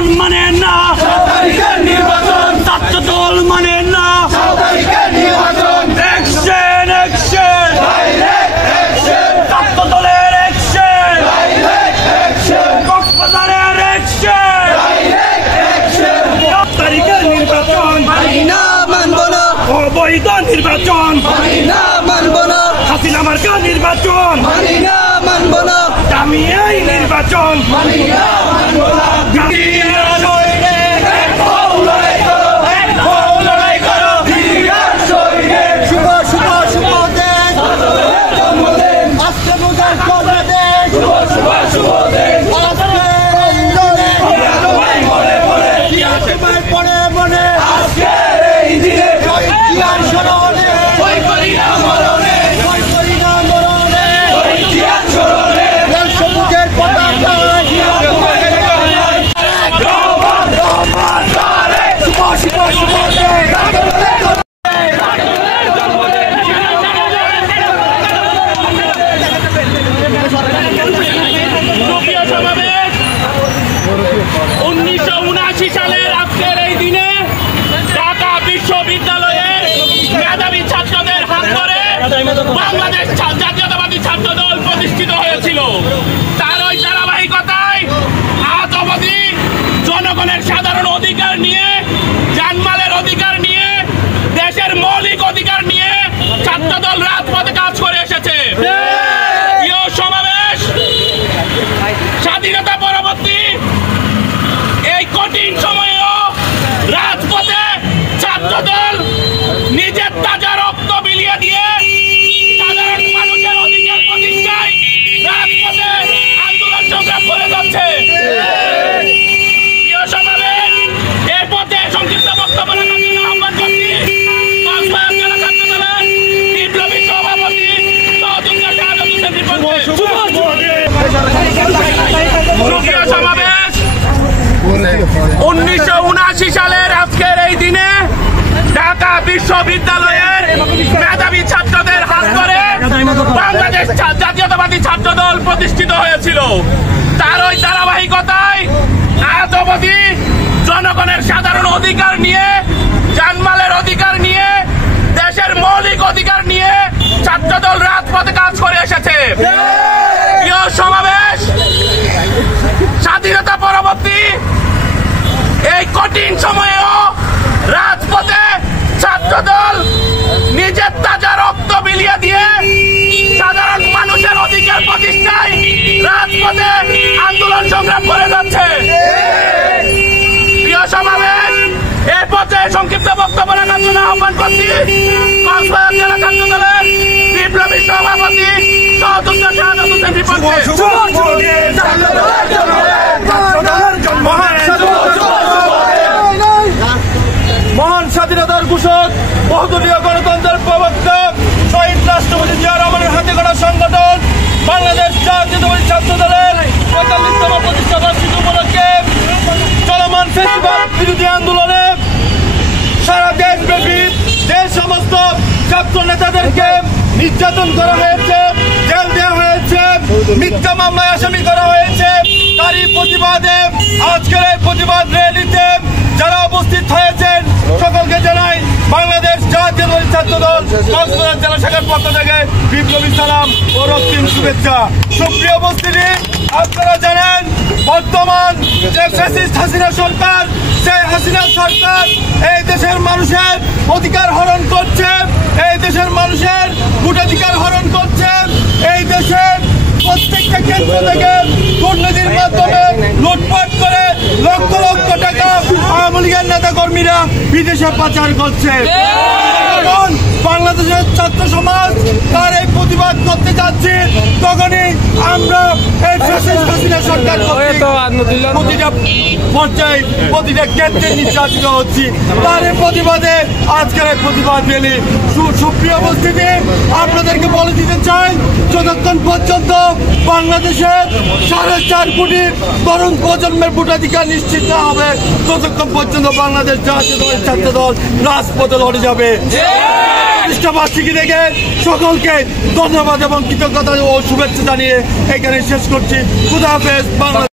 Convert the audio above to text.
নির্বাচন মানে না, নির্বাচন ছাত্র দল মানে না, নির্বাচন অ্যাকশন অ্যাকশন ছাত্র দলের অ্যাকশন, কক্সবাজারের অ্যাকশন, 7 তারিখের নির্বাচন না মানব না, অবৈধ নির্বাচন না মানব না, হাসিনা মার্কা নির্বাচন না মানব না, দামি এই নির্বাচন সালের আজকের এই দিনে ঢাকা বিশ্ববিদ্যালয়ের মেধাবী ছাত্রদের হাত ধরে বাংলাদেশ জাতীয়তাবাদী ছাত্র দল প্রতিষ্ঠিত হয়েছিল। তার ওই ধারাবাহিকতায় আজ অবধি জনগণের সাধারণ অধিকার নিয়ে, জানমালের অধিকার নিয়ে, দেশের মৌলিক অধিকার নিয়ে ছাত্র দল রাজপথে কাজ করে এসেছে। সমাবেশ স্বাধীনতা পরবর্তী এই কঠিন সময়েও রাজপথে ছাত্র দল নিজের তাজা রক্ত বিলিয়ে দিয়ে সাধারণ মানুষের অধিকার প্রতিষ্ঠায় রাজপথে আন্দোলন সংগ্রাম করে যাচ্ছে। প্রিয় সমাবেশ, এর পথে সংক্ষিপ্ত বক্তব্য রাখার জন্য আহ্বান করছি কক্সবাজার জেলা ছাত্র দলের বিপ্লবী সভাপতি সহযোদ্ধা শাহাদাত হোসেন রিপনকে। প্রিয় সমাবেশ, 1979 সালের আজকের এই দিনে ঢাকা বিশ্ববিদ্যালয়ের মেধাবী ছাত্রদের হাত ধরে বাংলাদেশ জাতীয়তাবাদী ছাত্র দল প্রতিষ্ঠিত হয়েছিল। তার ওই ধারাবাহিকতায় আজ অবধি জনগণের সাধারণ অধিকার নিয়ে, জানমালের অধিকার নিয়ে, দেশের মৌলিক অধিকার নিয়ে ছাত্র দল রাজপথে কাজ করে এসেছে। প্রিয় সমাবেশ, স্বাধীনতা পরবর্তী এই কঠিন সময়েও রাজপথে ছাত্র দল নিজের তাজা রক্ত বিলিয়ে দিয়ে সাধারণ মানুষের অধিকার প্রতিষ্ঠায় রাজপথে আন্দোলন সংগ্রাম করে যাচ্ছে। প্রিয় সমাবেশ, এর পথে সংক্ষিপ্ত বক্তব্য রাখার জন্য আহ্বান করছি কক্সবাজার জেলা ছাত্র দলের বিপ্লবী সভাপতি সহযোদ্ধা শাহাদাত হোসেন রিপনকে। মহান স্বাধীনতার ঘোষক, বহুদলীয় গণতন্ত্রের প্রবর্তক, শহীদ রাষ্ট্রপতি জিয়া রহমানের হাতে গড়া সংগঠন বাংলাদেশ জাতীয়তাবাদী ছাত্র দলের ৪৫তম প্রতিষ্ঠা বার্ষিকী উপলক্ষে চলমান ফেস্টিভাল বিরোধী আন্দোলনে সারা দেশব্যাপী যে সমস্ত ছাত্র নেতাদেরকে নির্যাতন করা হয়েছে, জেল দেওয়া হয়েছে, মিথ্যা মামলায় আসামি করা হয়েছে, তারই প্রতিবাদে আজকের এই প্রতিবাদ র্যালিতে যারা উপস্থিত হয়েছেন সকলকে জানাই বাংলাদেশ জাতীয়তাবাদী ছাত্র দল কক্সবাজার জেলা শাখার পক্ষ থেকে বিপ্লবী সালাম ও রক্তিম শুভেচ্ছা। সুপ্রিয় উপস্থিতি, আপনারা জানেন বর্তমান যে ফ্যাসিস্ট হাসিনা সরকার, সেই হাসিনা সরকার এই দেশের মানুষের অধিকার হরণ করছে, এই দেশের মানুষের ভোটাধিকার হরণ করছে, এই দেশের প্রত্যেকটা কেন্দ্র থেকে দুর্নীতির মাধ্যমে লুটপাট করে লক্ষ লক্ষ টাকা আওয়ামী লীগের নেতা কর্মীরা বিদেশে পাচার করছে। যখন বাংলাদেশের ছাত্র সমাজ তার এই প্রতিবাদ করতে যাচ্ছে, তখনই আমরা এই হাসিনা সরকার প্রতিটা পর্যায়ে প্রতিটা কেন্দ্রে নির্যাতিত হচ্ছি। তার এই প্রতিবাদে আজকের এই প্রতিবাদ র্যালি। সুপ্রিয় উপস্থিতি, আপনাদেরকে বলে দিতে চাই, যতক্ষণ পর্যন্ত বাংলাদেশের 4.5 কোটি তরুণ প্রজন্মের ভোটাধিকার নিশ্চিত না হবে, ততক্ষণ পর্যন্ত বাংলাদেশ জাতীয়তাবাদী ছাত্র দল রাজপথে লড়ে যাবে। প্রতিষ্ঠাবার্ষিকী থেকে সকলকে ধন্যবাদ এবং কৃতজ্ঞতা ও শুভেচ্ছা জানিয়ে এখানে শেষ করছি। খুদা হাফেজ। বাংলাদেশ।